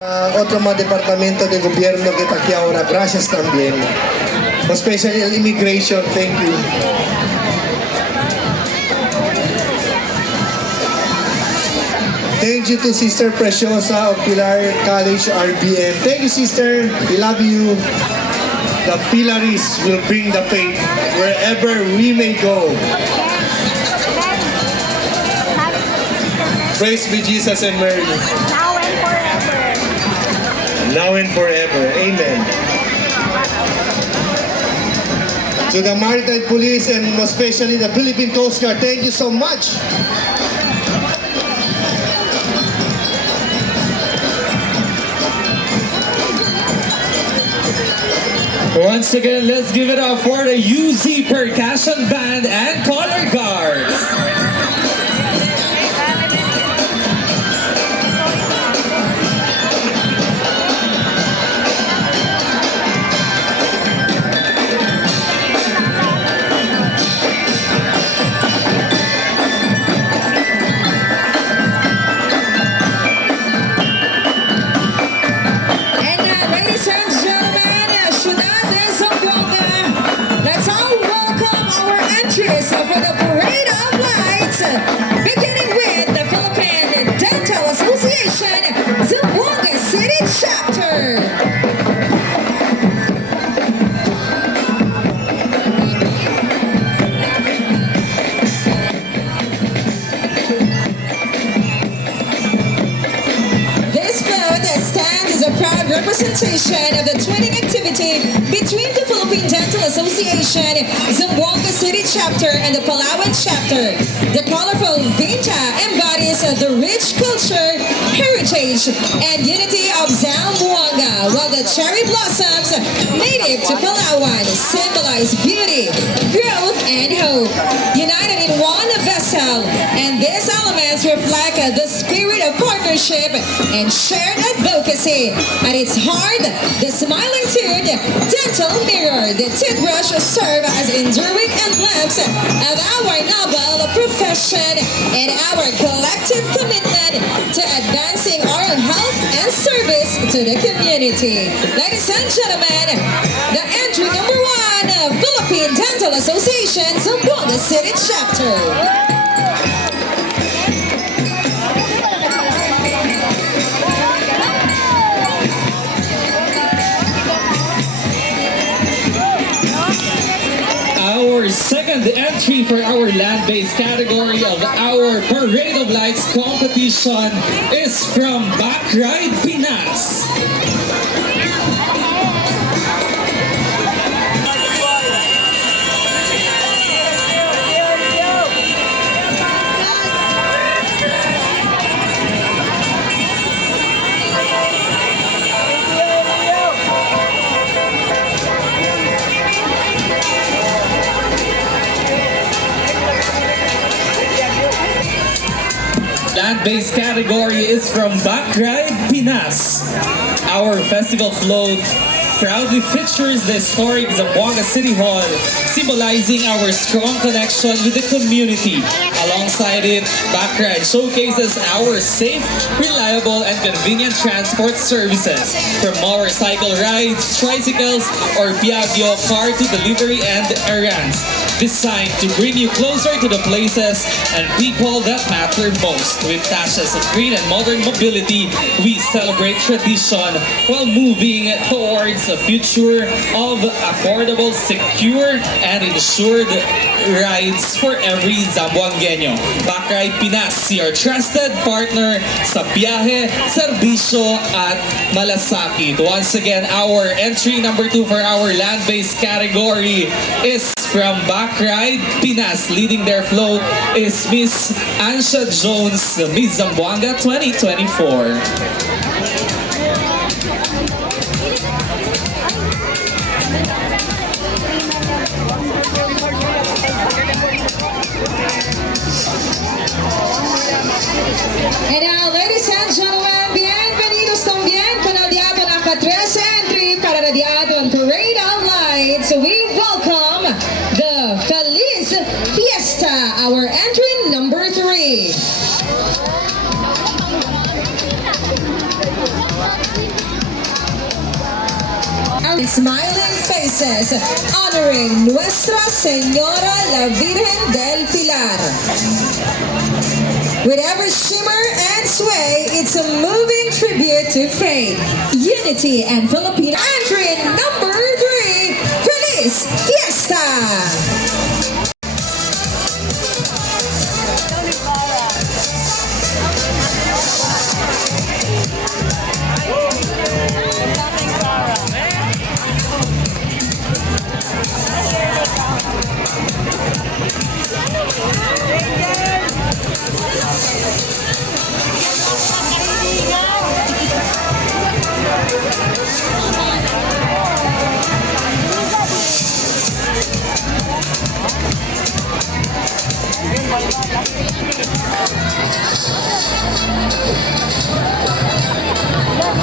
Otro mga departamento de gobierno que está aquí ahora, gracias también. Especially el immigration, thank you. Thank you to Sister Preciosa of Pilar College RBM. Thank you, Sister. We love you. The Pilaris will bring the faith wherever we may go. Praise be Jesus and Mary. Now and forever. Now and forever. Amen. To the Maritime Police and especially the Philippine Coast Guard, thank you so much. Once again, let's give it up for the UZ Percussion Band and Color Guards. For the parade of lights, beginning with the Philippine Dental Association, Zamboanga City Chapter. This float stands as a proud representation of the twinning activity between the Philippine Dental Association, Zamboanga City Chapter, and the Palawan Chapter. The colorful vinta embodies the rich culture, heritage, and unity of Zamboanga, while the cherry blossoms, native to Palawan, symbolize beauty, growth, and hope. United in one vessel, and these elements reflect the spirit of partnership and shared advocacy. At its heart, the smiling tooth, dental mirror, the toothbrush serve as enduring emblems of our noble profession and our collective commitment to advancing oral health and service to the community. Ladies and gentlemen, the entry number 1, Philippine Dental Association, Zamboanga City Chapter. Our second entry for our land-based category of our Parade of Lights competition is from Backride, Pinas. Land-based category is from Backride, Pinas. Our festival float proudly features the historic Zamboanga City Hall, symbolizing our strong connection with the community. Alongside it, Backride showcases our safe, reliable, and convenient transport services, from motorcycle rides, tricycles, or Piaggio car to delivery and errands. Designed to bring you closer to the places and people that matter most. With touches of green and modern mobility, we celebrate tradition while moving towards a future of affordable, secure, and insured rides for every Zamboangueño. Backride Pinas, your trusted partner sa biyahe, serbisyo, at malasakit. Once again, our entry number 2 for our land-based category is from Backride, Pinas. Leading their float is Miss Ansha Jones, Miss Zamboanga 2024. And now, ladies and gentlemen, bienvenidos también con el día de la 13 entry para el día de Parade of Lights. We welcome the Felis Fiesta, our entry number 3. Smiling faces honoring Nuestra Señora la Virgen del Pilar. With every shimmer and sway, it's a moving tribute to faith, unity, and Filipino. Entry number 3, Felis, Fiesta.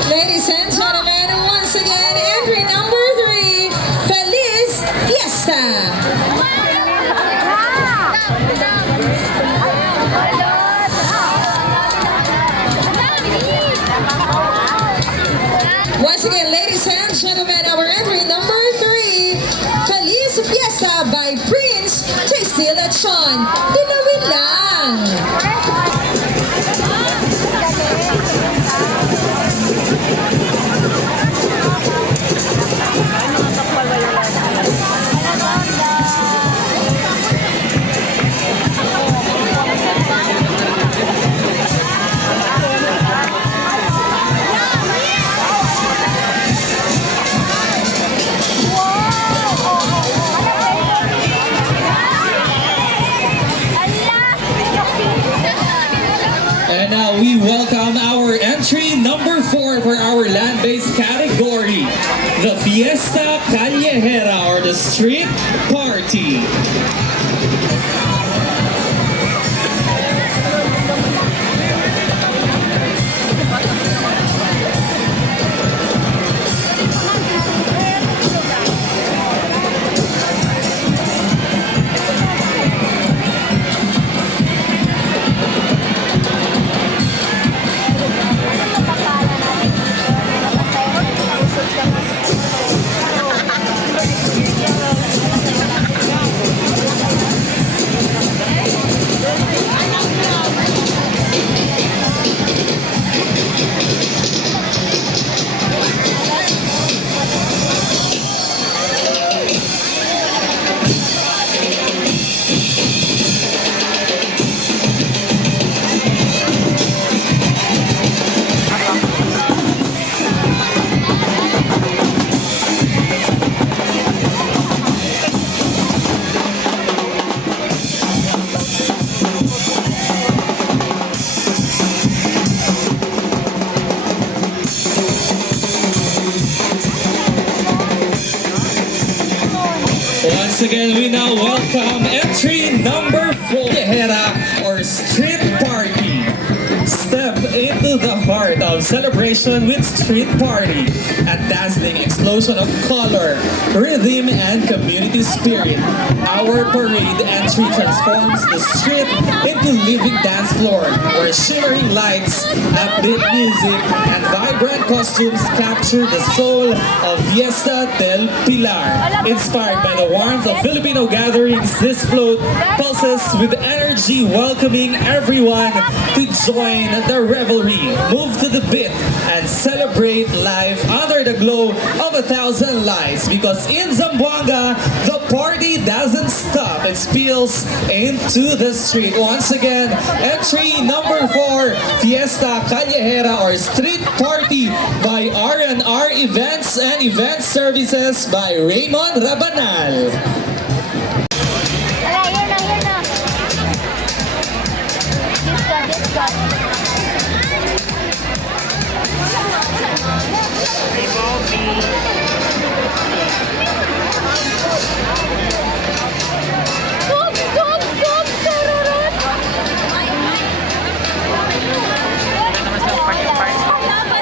Ladies and gentlemen, once again, entry number 3, Feliz Fiesta. Once again, ladies and gentlemen, our entry number 3, Feliz Fiesta by Prince JC Lechon. Tinawin lang. And now we welcome our entry number 4 for our land-based category, the Fiesta Callejera or the Street Party. Once again, we now welcome entry number 4, Callejera or Street Party. Step into the heart of celebration with Street Party, a dazzling explosion of color, rhythm, and community spirit. Our parade entry transforms the street into living dance floor, where shimmering lights, upbeat music, and vibrant costumes capture the soul of Fiesta del Pilar. Inspired by the warmth of Filipino gatherings, this float pulses with energy, welcoming everyone to join the revelry, move to the beat, and celebrate life under the glow of 1,000 lights. Because in Zamboanga, the party doesn't stop; it spills into the street. Once again, entry number 4, Fiesta Callejera or Street Party by R&R Events and Event Services by Raymond Rabanal.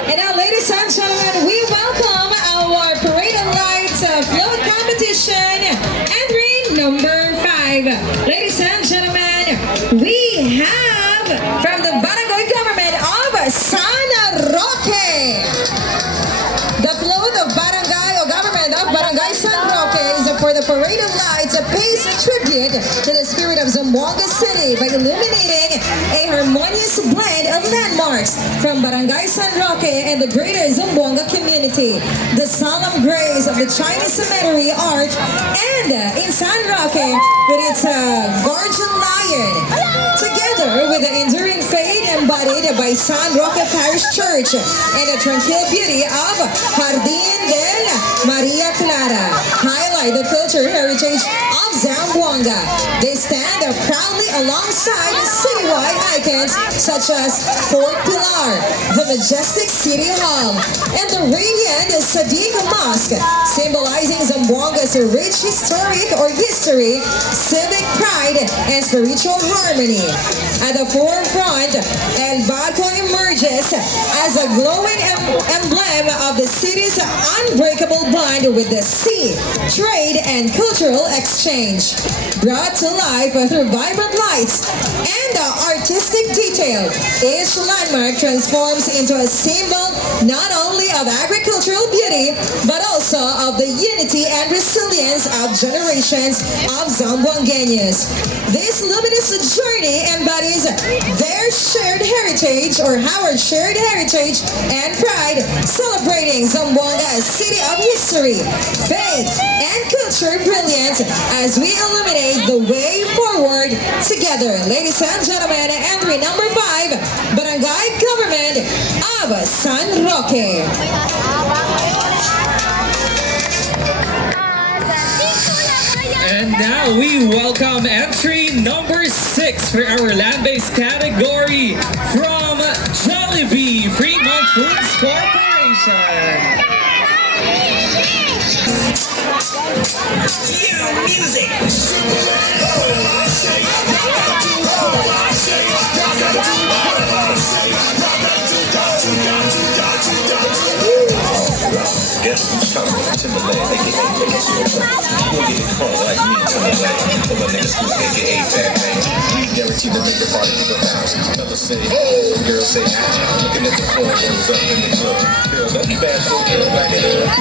And now, ladies and gentlemen, we welcome our Parade of Lights float competition, entry number 5. Ladies and gentlemen, we have from the barangay government of San Roque, the float of barangay or government Parade of Lights pays tribute to the spirit of Zamboanga City by illuminating a harmonious blend of landmarks from Barangay San Roque and the greater Zamboanga community. The solemn grace of the Chinese cemetery arch and in San Roque with its guardian lion, together with the enduring faith embodied by San Roque Parish Church and the tranquil beauty of Jardín del Maria Clara, highlight the cultural heritage of Zamboanga. They stand proudly alongside citywide icons such as Fort Pilar, the majestic City Hall, and the radiant Sadiq Mosque, symbolizing Zamboanga's rich history, civic pride, and spiritual harmony. At the forefront, El Barco emerges as a glowing emblem of the city's unbreakable bond with the sea, trade, and cultural exchange. Brought to life through vibrant lights and artistic detail, each landmark transforms into a symbol not only of agricultural beauty, but also of the unity and resilience of generations of Zamboangueños. This luminous journey embodies their shared heritage, or our shared heritage and pride, celebrating Zamboanga, a city of history, faith, and culture brilliance as we illuminate the way forward together. Ladies and gentlemen, entry number 5, Barangay Government of San Roque. And now we welcome entry number 6 for our land-based category from Jollibee Fremont Foods Corporation. Music. Guess who's coming? Timberland, they get we'll get it crunk like me, Timberland. For my niggas who AKA Fat Man. We guarantee to make the party go down. Fellas say, oh, girls say, ah. Looking at the phone, goes up in the club. Girls, don't be bashful, girl, back it up.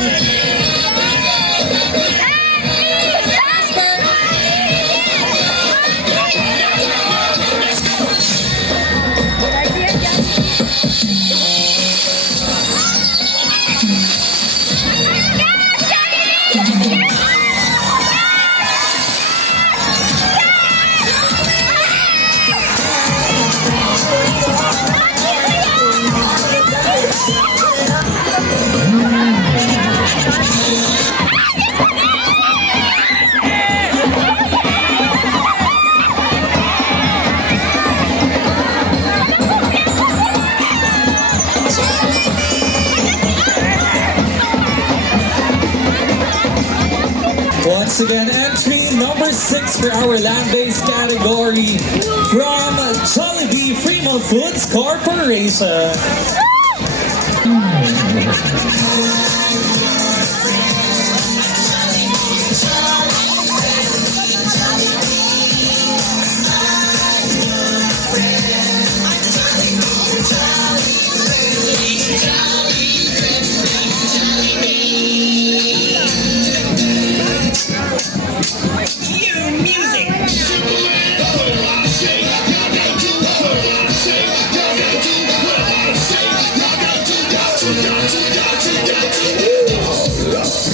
Once again, entry number 6 for our land-based category from Jollibee Fremont Foods Corporation.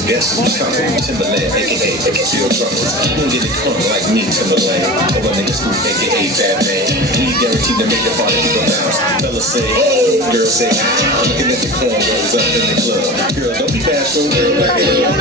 Guess who's coming? Timberland, aka Feel Trouble. We'll get it crunk like me, Timberland. For my niggas who AKA Fat Man. We guarantee to make the party go down. Fellas say, oh, girls say, ah. Looking at the corn goes up in the club. Girl, don't be bashful, girl, back it up.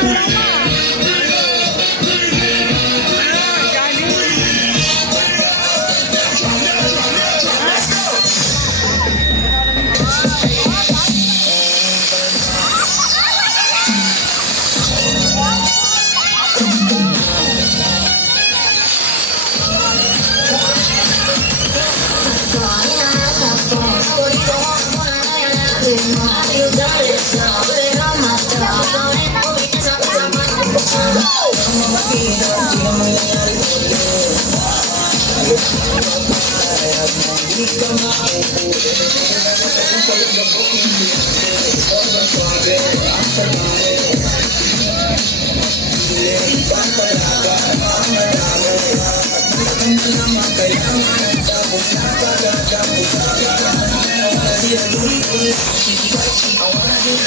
Ladies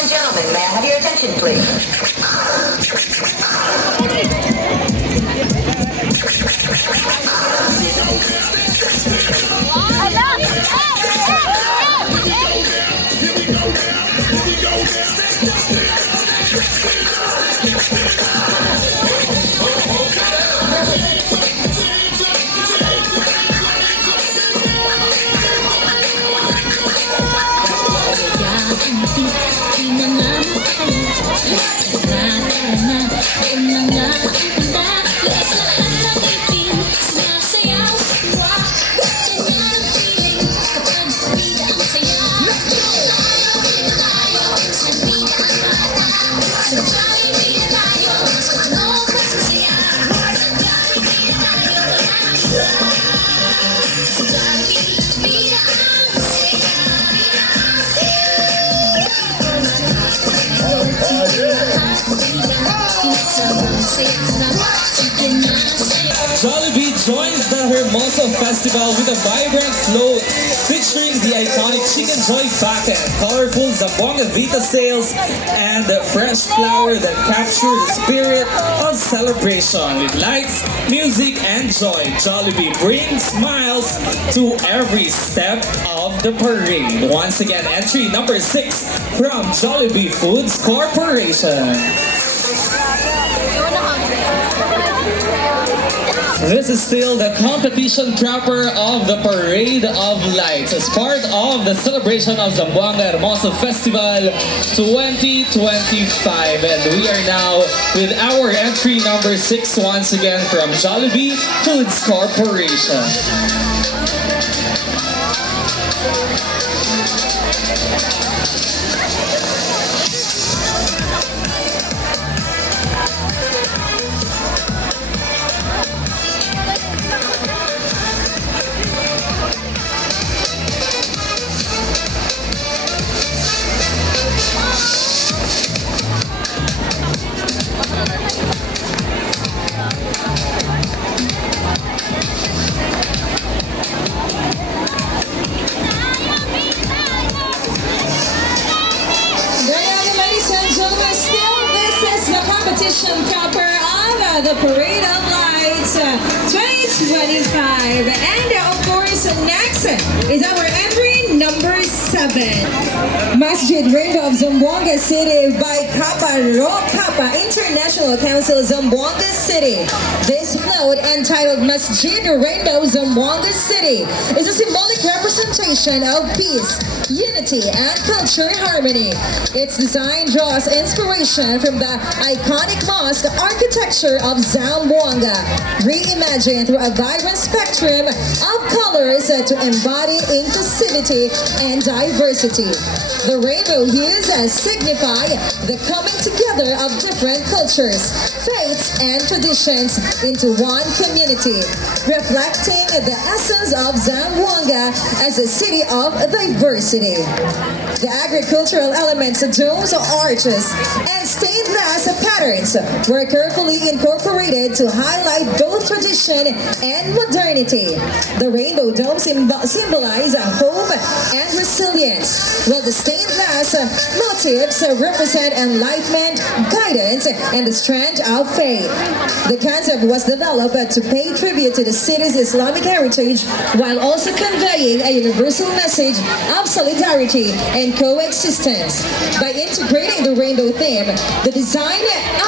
and gentlemen, may I have your attention, please? Jollibee joins the Hermosa Festival with a vibrant float featuring the iconic Chicken Joy backend, colorful Zamboanga Vita sails, and the fresh flower that capture the spirit of celebration with lights, music, and joy. Jollibee brings smiles to every step of the parade. Once again, entry number 6 from Jollibee Foods Corporation. This is still the competition trapper of the Parade of Lights as part of the celebration of Zamboanga Hermosa Festival 2025. And we are now with our entry number 6 once again from Jollibee Foods Corporation. Proper of the Parade of Lights 2025. And of course, next is our entry number 7. Masjid Rainbow of Zamboanga City by Roque International Council, Zamboanga City. This float, entitled Masjid Rainbow Zamboanga City, is a symbolic representation of peace, unity, and cultural harmony. Its design draws inspiration from the iconic mosque architecture of Zamboanga, reimagined through a vibrant spectrum of colors to embody inclusivity and diversity. The rainbow hues signify the coming together of different cultures, faiths, and traditions into one community, reflecting the essence of Zamboanga as a city of diversity. The agricultural elements, domes, arches, and stained glass patterns were carefully incorporated to highlight both tradition and modernity. The rainbow dome symbolize hope and resilience, while the stained glass motifs represent enlightenment, guidance, and the strength of faith. The concept was developed to pay tribute to the city's Islamic heritage while also conveying a universal message of solidarity and coexistence. By integrating the rainbow theme, the design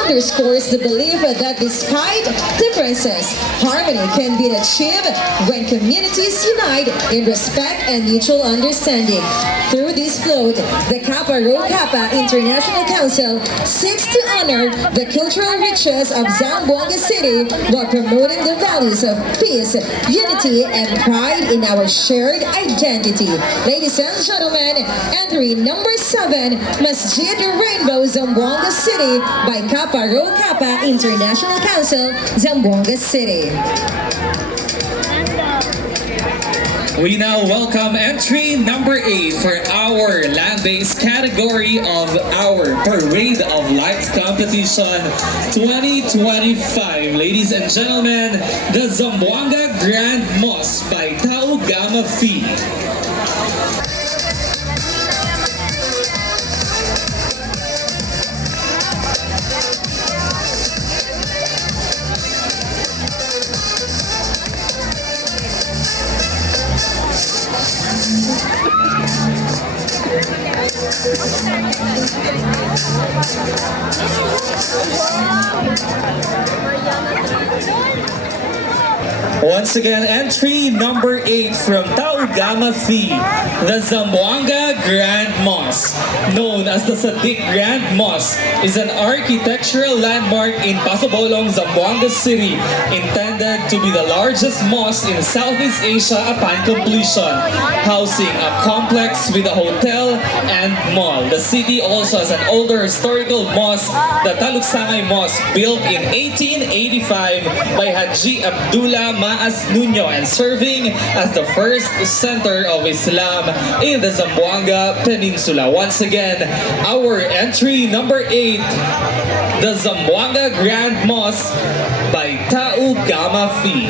underscores the belief that despite differences, harmony can be achieved when communities unite in respect and mutual understanding. Through this float, the Roque International Council seeks to honor the cultural riches of Zamboanga City while promoting the values of peace, unity, and pride in our shared identity. Ladies and gentlemen, entry number 7, Masjid Rainbow, Zamboanga City by Kappa Rho Kappa International Council, Zamboanga City. We now welcome entry number 8 for our land-based category of our Parade of Lights Competition 2025. Ladies and gentlemen, the Zamboanga Grand Mosque by Tau Gamma Phi. Once again, entry number 8 from Tau Gamma Phi, the Zamboanga Grand Mosque. Known as the Sadiq Grand Mosque, is an architectural landmark in Pasobolong, Zamboanga City, intended to be the largest mosque in Southeast Asia upon completion, housing a complex with a hotel and mall. The city also has an older historical mosque, the Taluksangay Mosque, built in 1885 by Haji Abdullah Maas Nuño and serving as the first center of Islam in the Zamboanga Peninsula. Once again, our entry number 8, the Zamboanga Grand Mosque by Tau Gamma Phi.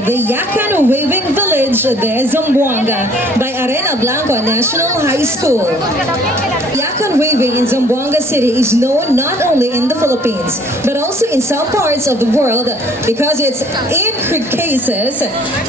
The Yakan Waving Village de Zamboanga by Arena Blanco National High School. Yakan waving in Zamboanga City is known not only in the Philippines but also in some parts of the world because it's in cases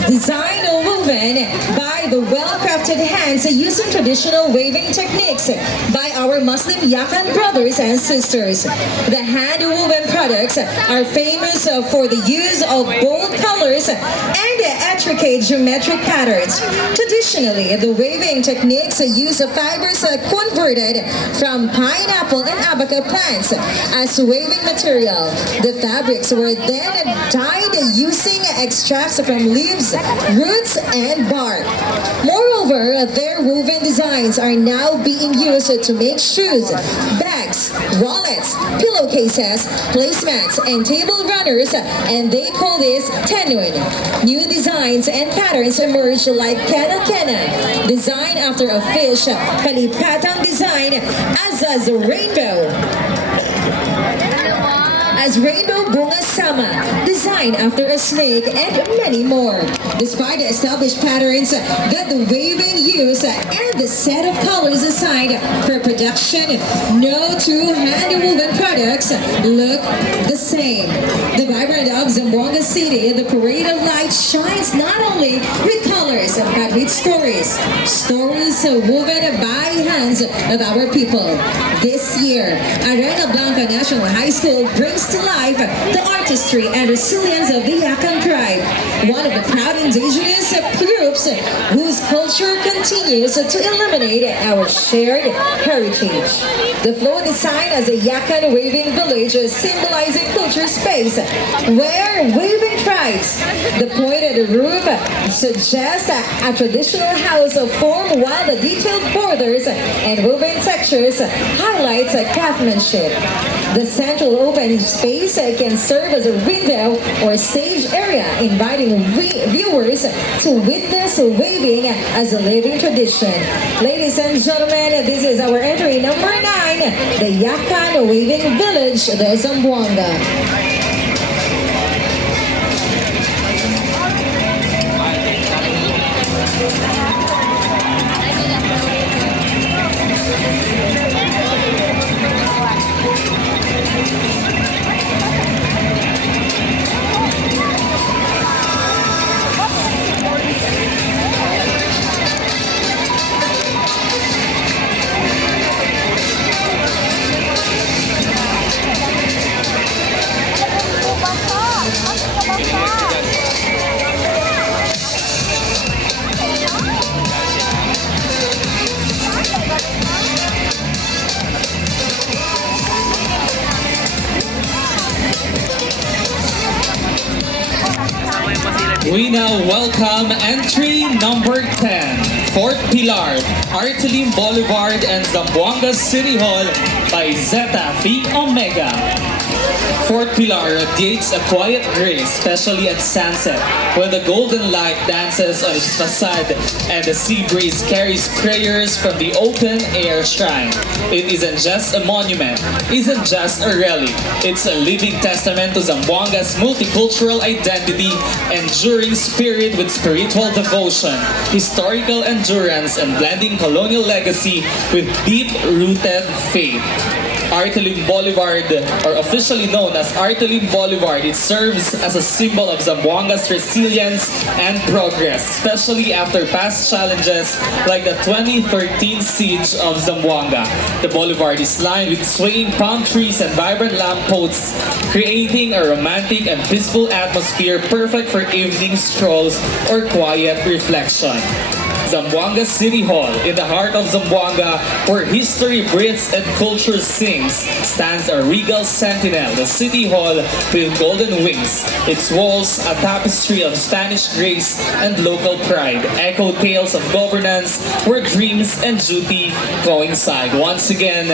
designed or woven by the well-crafted hands using traditional waving techniques by our Muslim Yakan brothers and sisters. The hand-woven products are famous for the use of bold colors and intricate geometric patterns. Traditionally, the waving techniques use fibers converted from pineapple and abaca plants as waving material. The fabrics were then dyed using extracts from leaves, roots, and bark. Moreover, their woven designs are now being used to make shoes, bags, wallets, pillowcases, placemats, and table runners, and they call this tenuin. New designs and patterns emerge like Kena, designed after a fish, Kalipatang design, as a rainbow. as Rainbow Bunga Sama, designed after a snake, and many more. Despite the established patterns that the waving use and the set of colors assigned for production, no two hand-woven products look the same. The vibrant of Zamboanga City, the parade of light shines not only with colors but with stories. Stories woven by hands of our people. This year, Arena Blanca National High School brings to life the artistry and resilience of the Yakan tribe, one of the proud indigenous groups whose culture continues to illuminate our shared heritage. The flow designed as a Yakan waving village symbolizing culture space where waving tribes. The pointed roof suggests a traditional house form while the detailed borders and woven textures highlights craftsmanship. The central open space can serve as a window or stage area, inviting viewers to witness waving as a living tradition. Ladies and gentlemen, this is our entry number 9, the Yakan Waving Village, the Zamboanga. We now welcome entry number 10, Fort Pilar, Artelim Boulevard and Zamboanga City Hall by Zeta Phi Omega. Fort Pilar radiates a quiet grace, especially at sunset, when the golden light dances on its facade and the sea breeze carries prayers from the open-air shrine. It isn't just a monument, isn't just a relic. It's a living testament to Zamboanga's multicultural identity, enduring spirit with spiritual devotion, historical endurance, and blending colonial legacy with deep-rooted faith. Artelim Boulevard, or officially known as Artelim Boulevard, it serves as a symbol of Zamboanga's resilience and progress, especially after past challenges like the 2013 siege of Zamboanga. The boulevard is lined with swaying palm trees and vibrant lampposts, creating a romantic and peaceful atmosphere perfect for evening strolls or quiet reflection. Zamboanga City Hall, in the heart of Zamboanga, where history breathes and culture sings, stands a regal sentinel, the City Hall with golden wings. Its walls, a tapestry of Spanish grace and local pride, echo tales of governance where dreams and duty coincide. Once again,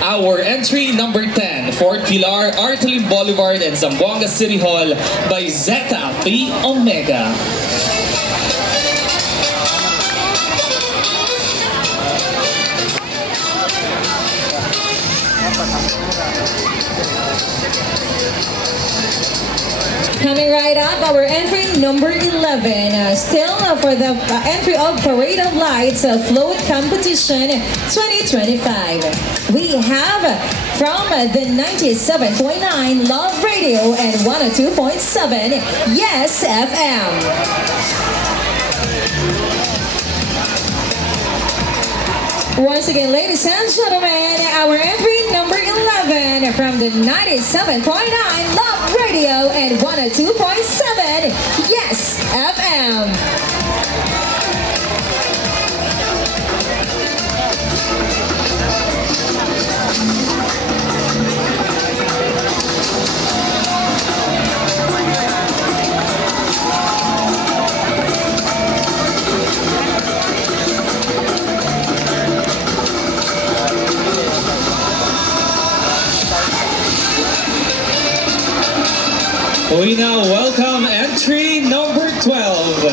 our entry number 10, Fort Pilar, Artelim Boulevard and Zamboanga City Hall by Zeta Phi Omega. Coming right up, our entry number 11. Still for the entry of Parade of Lights Float Competition 2025. We have from the 97.9 Love Radio and 102.7 Yes FM. Once again, ladies and gentlemen, our entry number 11 from the 97.9 Love Radio and 102.7 Yes FM. We now welcome entry number 12,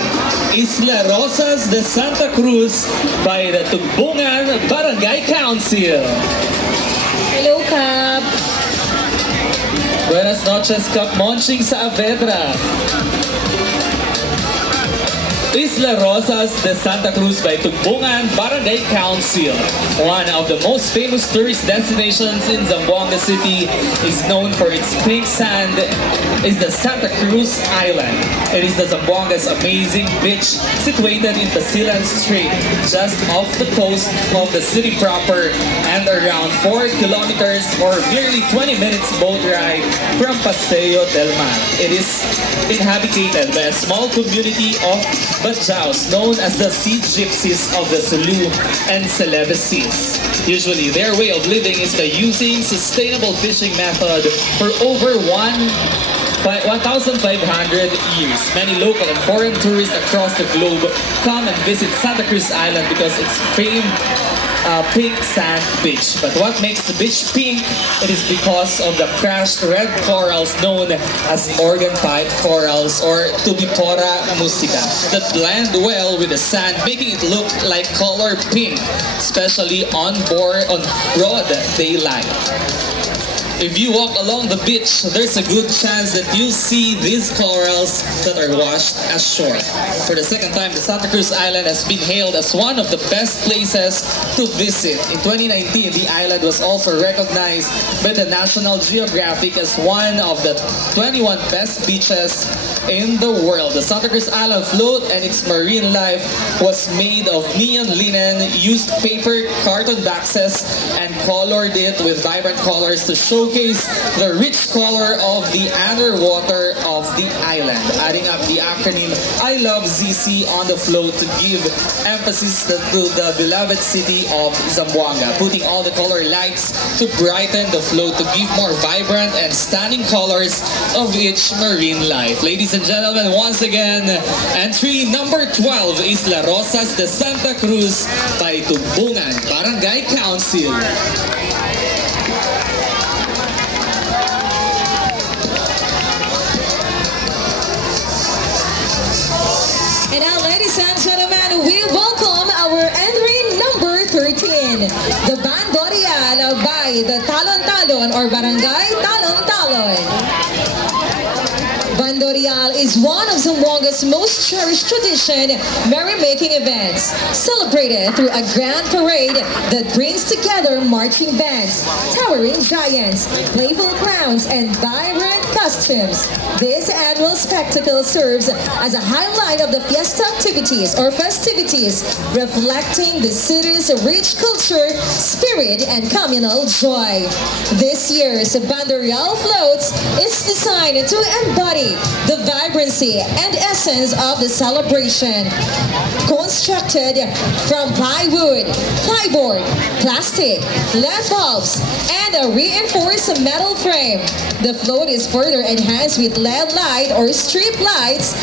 Isla Rosas de Santa Cruz by the Tugbungan Barangay Council. Hello, Cap. Buenas noches, Kap Monching sa Avedra. Isla Rosas de Santa Cruz by Tumbungan Barangay Council. One of the most famous tourist destinations in Zamboanga City is known for its pink sand is the Santa Cruz Island. It is the Zamboanga's amazing beach situated in Basilan Strait, just off the coast of the city proper and around 4 kilometers or nearly 20 minutes boat ride from Paseo del Mar. It is inhabited by a small community of Bajaus, known as the sea gypsies of the Sulu and Celebes Seas. Usually, their way of living is by using sustainable fishing method for over 1,500 years. Many local and foreign tourists across the globe come and visit Santa Cruz Island because its famed pink sand beach. But what makes the beach pink? It is because of the crushed red corals known as organ pipe corals or tubipora musica that blend well with the sand, making it look like color pink, especially on broad daylight. If you walk along the beach, there's a good chance that you'll see these corals that are washed ashore. For the second time, the Santa Cruz Island has been hailed as one of the best places to visit. In 2019, the island was also recognized by the National Geographic as one of the 21 best beaches in the world. The Santa Cruz Island float and its marine life was made of neon linen, used paper carton boxes, and colored it with vibrant colors to showcase the rich color of the underwater of the island. Adding up the acronym I Love ZC on the float to give emphasis to the beloved city of Zamboanga, putting all the color lights to brighten the float to give more vibrant and stunning colors of each marine life. Ladies and gentlemen, once again, entry number 12, Isla Rosas de Santa Cruz by Tumbungan Barangay Council. And now, ladies and gentlemen, we welcome our entry number 13, the Banderal by the Talon Talon or Barangay Talon Talon. Banderal is one of Zamboanga's most cherished tradition merrymaking events, celebrated through a grand parade that brings together marching bands, towering giants, playful clowns, and vibrant costumes. This annual spectacle serves as a highlight of the Fiesta activities or festivities, reflecting the city's rich culture, spirit, and communal joy. This year's Banderal Floats is designed to embody the vibrancy and essence of the celebration. Constructed from plywood, plyboard, plastic, LED bulbs, and a reinforced metal frame, the float is further enhanced with LED light or strip lights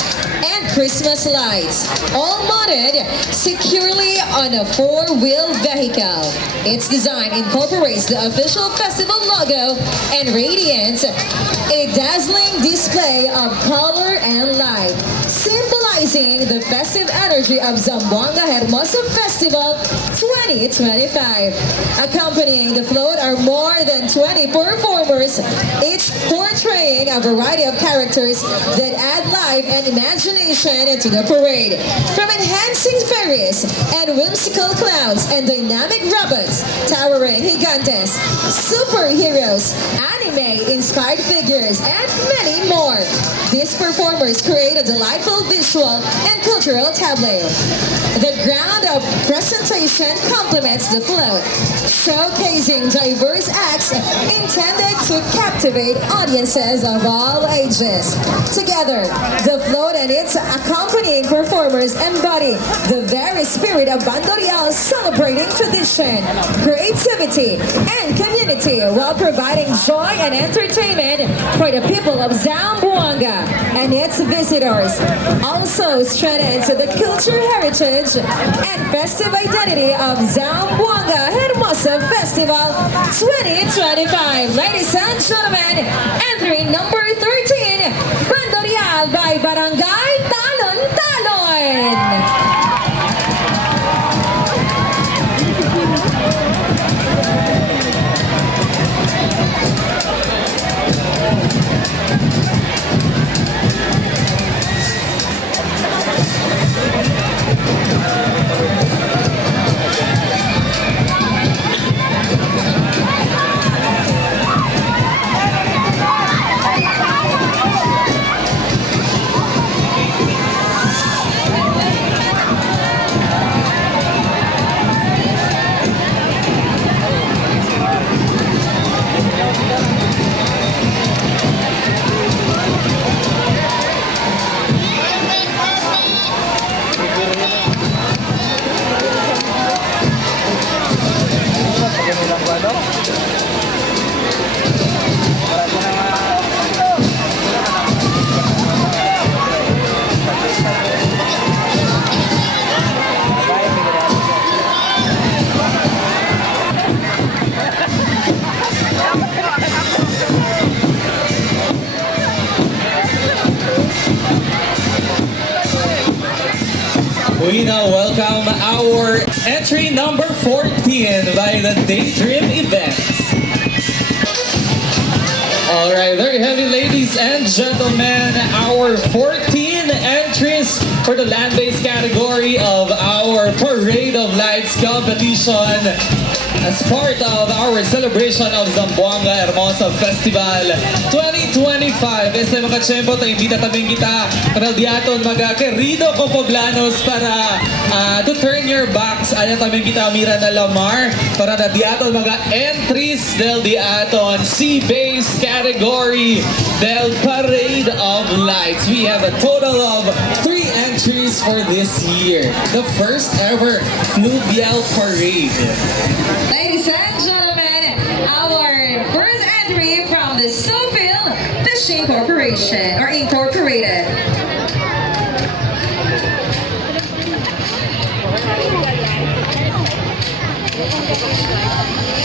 and Christmas lights, all mounted securely on a four-wheel vehicle. Its design incorporates the official festival logo and radiance, a dazzling display of color and light, symbolizing the festive energy of Zamboanga Hermosa Festival 2025. Accompanying the float are more than 20 performers, each portraying a variety of characters that add life and imagination to the parade. From enhancing fairies and whimsical clowns and dynamic robots, towering gigantes, superheroes, anime-inspired figures, and many more. These performers create a delightful visual and cultural tableau. The ground of presentation complements the float, showcasing diverse acts intended to captivate audiences of all ages. Together, the float and its accompanying performers embody the very spirit of Banderal, celebrating tradition, creativity, and community while providing joy and entertainment for the people of Zamboanga and its visitors. Also strengthens the cultural heritage and festive identity of Zamboanga Hermosa Festival 2025. Ladies and gentlemen, entry number 13, Banderal by Barangay Talon Talon. our entry number 14 by the Daydream event. Alright, very heavy ladies and gentlemen, our 14 entries for the land-based category of our Parade of Lights competition as part of our celebration of Zamboanga Hermosa Festival 2025. Este mga tiyempo, tayo imbita tabing kita para diaton mga querido ko poblanos para to turn your backs. Ayaw tabing kita mira na lamar para na diaton mga entries del diaton sea-based category del Parade of Lights. We have a total of 3 entries for this year. The first ever fluvial parade. Ladies and gentlemen, our first entry from the Snowfield Fishing Corporation, or Incorporated.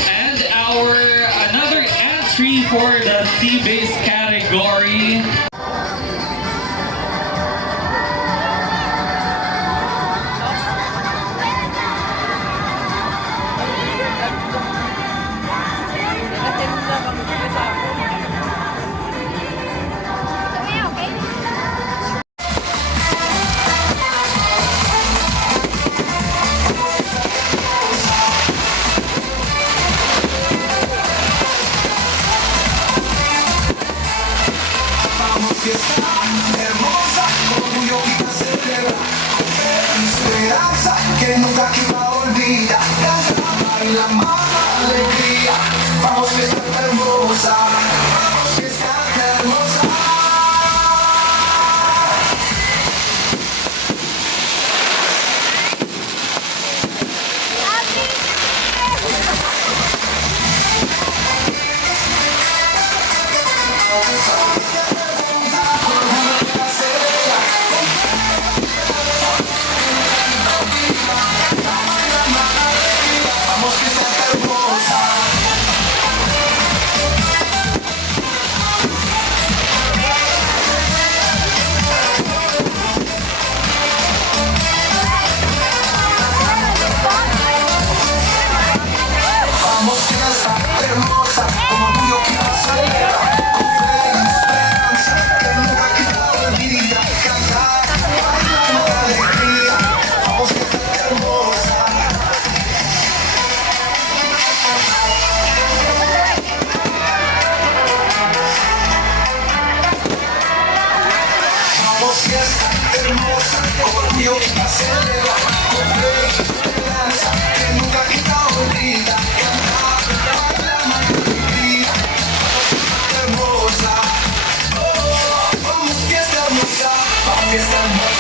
And our another entry for the sea-based category. Fiesta, hermosa, orgullo que te celebra, esperanza que nunca aquí va a olvidar. Canta, baila, mama, alegría. Vamos fiesta hermosa, vamos fiesta hermosa. Fiesta hermosa, orgullo que celebra, con fe y esperanza, que nunca quita olvida, cantar, bailar, alegría, fiesta hermosa, oh, vamos fiesta hermosa,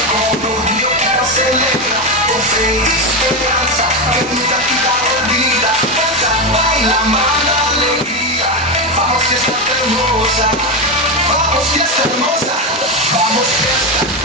con orgullo que celebra, con fe y esperanza, que nunca quita olvida, cantar, bailar, alegría, vamos fiesta hermosa, vamos fiesta hermosa. Vamos fiesta.